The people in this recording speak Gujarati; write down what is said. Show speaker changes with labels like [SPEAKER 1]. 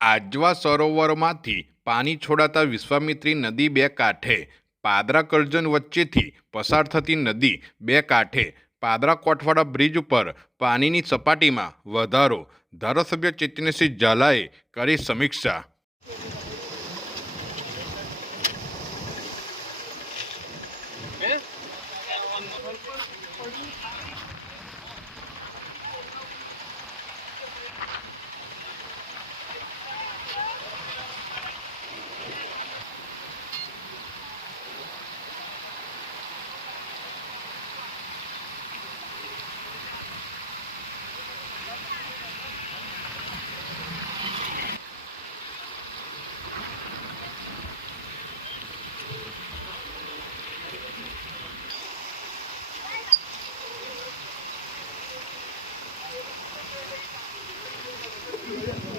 [SPEAKER 1] આજવા સરોવરમાંથી પાણી છોડાતા વિશ્વામિત્રી નદી બે કાંઠે, પાદરા કરજણ વચ્ચેથી પસાર થતી નદી બે કાંઠે, પાદરા કોઠવાડા બ્રિજ ઉપર પાણીની સપાટીમાં વધારો, ધારાસભ્ય ચેતનસિંહ ઝાલાએ કરી સમીક્ષા. Thank you.